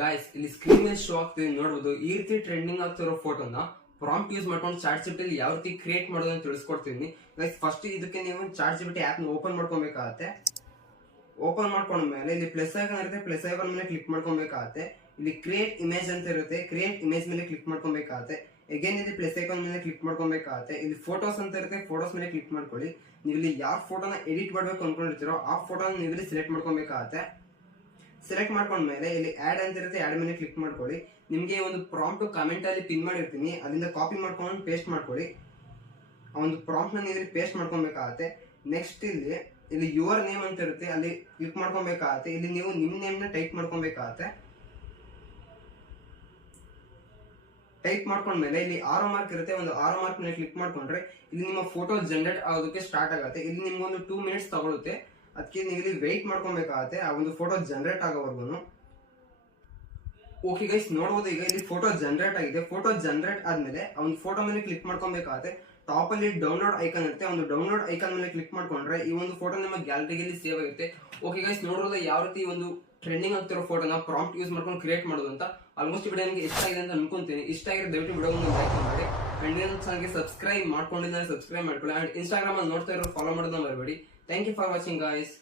Guys ಇಲ್ಲಿ screen ಮೇಲೆ show ಆಗ್ತಿದೆ ನೋಡಬಹುದು. ಈ ರೀತಿ ಟ್ರೆಂಡಿಂಗ್ ಆಗ್ತಿರೋ ಫೋಟೋನ ಪ್ರಾಂಪ್ಟ್ ಯೂಸ್ ಮಾಡ್ಕೊಂಡು ಚಾಟ್ ಜಿಪಿಟಿ ಯಾವ ರೀತಿ ಕ್ರಿಯೇಟ್ ಮಾಡೋದು ಅಂತ ತಿಳಿಸ್ಕೊಡ್ತೀನಿ. ಗೈಸ್ ಫಸ್ಟ್ ಇದಕ್ಕೆ ನೀವು ಚಾಟ್ ಜಿಪಿಟಿ ಆಪ್ ನ ಓಪನ್ ಮಾಡ್ಕೊಬೇಕಾಗತ್ತೆ. ಓಪನ್ ಮಾಡ್ಕೊಂಡ್ಮೇಲೆ ಇಲ್ಲಿ ಪ್ಲಸ್ ಐಕಾನ್ ಇರುತ್ತೆ, ಪ್ಲಸ್ ಐಕಾನ್ ಮೇಲೆ ಕ್ಲಿಕ್ ಮಾಡ್ಕೊಬೇಕಾಗತ್ತೆ. ಇಲ್ಲಿ ಕ್ರಿಯೇಟ್ ಇಮೇಜ್ ಅಂತ ಇರುತ್ತೆ, ಕ್ರಿಯೇಟ್ ಇಮೇಜ್ ಮೇಲೆ ಕ್ಲಿಕ್ ಮಾಡ್ಕೊಬೇಕಾಗತ್ತೆ. ಅಗೇನ್ ಇಲ್ಲಿ ಪ್ಲಸ್ ಐಕಾನ್ ಮೇಲೆ ಕ್ಲಿಕ್ ಮಾಡ್ಕೊಬೇಕಾಗತ್ತೆ. ಇಲ್ಲಿ ಫೋಟೋಸ್ ಅಂತ ಇರುತ್ತೆ, ಫೋಟೋಸ್ ಮೇಲೆ ಕ್ಲಿಕ್ ಮಾಡ್ಕೊಳ್ಳಿ. ನೀವು ಇಲ್ಲಿ ಯಾವ ಫೋಟೋನ ಎಡಿಟ್ ಮಾಡ್ಬೇಕು ಅನ್ಕೊಂಡಿರ್ತೀರೋ ಆ ಫೋಟೋನ ನೀವು ಇಲ್ಲಿ ಸೆಲೆಕ್ಟ್ ಮಾಡ್ಕೊಬೇಕಾಗತ್ತೆ. ಸೆಲೆಕ್ಟ್ ಮಾಡ್ಕೊಂಡ್ಮೇಲೆ ಇಲ್ಲಿ ಆಡ್ ಅಂತ ಇರುತ್ತೆ, ಆಡ್ ಮೇಲೆ ಕ್ಲಿಕ್ ಮಾಡ್ಕೊಳ್ಳಿ. ನಿಮಗೆ ಒಂದು ಪ್ರಾಂಪ್ಟ್ ಕಮೆಂಟ್ ಅಲ್ಲಿ ಪಿನ್ ಮಾಡಿರ್ತೀನಿ, ಅಲ್ಲಿಂದ ಕಾಪಿ ಮಾಡ್ಕೊಂಡು ಪೇಸ್ಟ್ ಮಾಡ್ಕೊಳ್ಳಿ. ಆ ಒಂದು ಪ್ರಾಂಪ್ಟ್ ನ ನೀವು ಪೇಸ್ಟ್ ಮಾಡ್ಕೊಬೇಕಾಗತ್ತೆ. ನೆಕ್ಸ್ಟ್ ಇಲ್ಲಿ ಯುವರ್ ನೇಮ್ ಅಂತ ಇರುತ್ತೆ, ಅಲ್ಲಿ ಕ್ಲಿಕ್ ಮಾಡ್ಕೊಬೇಕಾಗತ್ತೆ. ಇಲ್ಲಿ ನೀವು ನಿಮ್ ನೇಮ್ ನ ಟೈಪ್ ಮಾಡ್ಕೊಬೇಕಾಗತ್ತೆ. ಟೈಪ್ ಮಾಡ್ಕೊಂಡ್ಮೇಲೆ ಇಲ್ಲಿ ಆರೋ ಮಾರ್ಕ್ ಇರುತ್ತೆ, ಒಂದು ಆರೋ ಮಾರ್ಕ್ ಮೇಲೆ ಕ್ಲಿಕ್ ಮಾಡ್ಕೊಂಡ್ರೆ ಇಲ್ಲಿ ನಿಮ್ಮ ಫೋಟೋ ಜನರೇಟ್ ಆಗೋದಕ್ಕೆ ಸ್ಟಾರ್ಟ್ ಆಗುತ್ತೆ. ಇಲ್ಲಿ ನಿಮ್ಗೊಂದು 2 ಮಿನಿಟ್ಸ್ ತಗೊಳುತ್ತೆ. ಅದಕ್ಕೆ ನೀವು ಇಲ್ಲಿ ವೆಯ್ಟ್ ಮಾಡ್ಕೊಬೇಕಾಗತ್ತೆ ಆ ಒಂದು ಫೋಟೋ ಜನರೇಟ್ ಆಗೋವರೆಗೂ. ಓಕೆ ಗೈಸ್, ನೋಡಬಹುದು ಈಗ ಇಲ್ಲಿ ಫೋಟೋ ಜನರೇಟ್ ಆಗಿದೆ. ಫೋಟೋ ಜನರೇಟ್ ಆದ್ಮೇಲೆ ಆ ಒಂದು ಫೋಟೋ ಮೇಲೆ ಕ್ಲಿಕ್ ಮಾಡ್ಕೊಬೇಕಾಗತ್ತೆ. ಟಾಪ್ ಅಲ್ಲಿ ಡೌನ್ಲೋಡ್ ಐಕಾನ್ ಇರುತ್ತೆ, ಒಂದು ಡೌನ್ಲೋಡ್ ಐಕಾನ್ ಮೇಲೆ ಕ್ಲಿಕ್ ಮಾಡ್ಕೊಂಡ್ರೆ ಈ ಒಂದು ಫೋಟೋ ನಿಮ್ಮ ಗ್ಯಾಲರಿಯಲ್ಲಿ ಸೇವ್ ಆಗುತ್ತೆ. ಓಕೆ ಗೈಸ್, ನೋಡೋದು ಯಾವ ರೀತಿ ಒಂದು ಟ್ರೆಂಡಿಂಗ್ ಆಗ್ತಿರೋ ಫೋಟೋನ ಪ್ರಾಂಪ್ಟ್ ಯೂಸ್ ಮಾಡ್ಕೊಂಡು ಕ್ರಿಯೇಟ್ ಮಾಡೋದು ಅಂತ. ಆಲ್ಮೋಸ್ಟ್ ವಿಡಿಯೋ ನಿಮಗೆ ಇಷ್ಟ ಆಗಿದೆ ಅಂತ ಅನ್ಕೊಂತೀನಿ. ಇಷ್ಟ ಆಗಿರೋ ದಯವಿಟ್ಟು ವಿಡಿಯೋವನ್ನು ಲೈಕ್ ಮಾಡಿ ಅಂಡ್ ನನ್ನ ಚಾನಲ್ಗೆ ಸಬ್ಸ್ಕ್ರೈಬ್ ಮಾಡ್ಕೊಂಡಿದ್ದಾರೆ ಸಬ್ಸ್ಕ್ರೈಬ್ ಮಾಡ್ಕೊಳ್ಳಿ. ಅಂಡ್ ಇನ್ಸ್ಟಾಗ್ರಾಮ್ ಅಲ್ಲಿ ನೋಡ್ತಾ ಇರೋ ಫಾಲೋ ಮಾಡೋದನ್ನ ಮರಿಬೇಡಿ. Thank you for watching guys.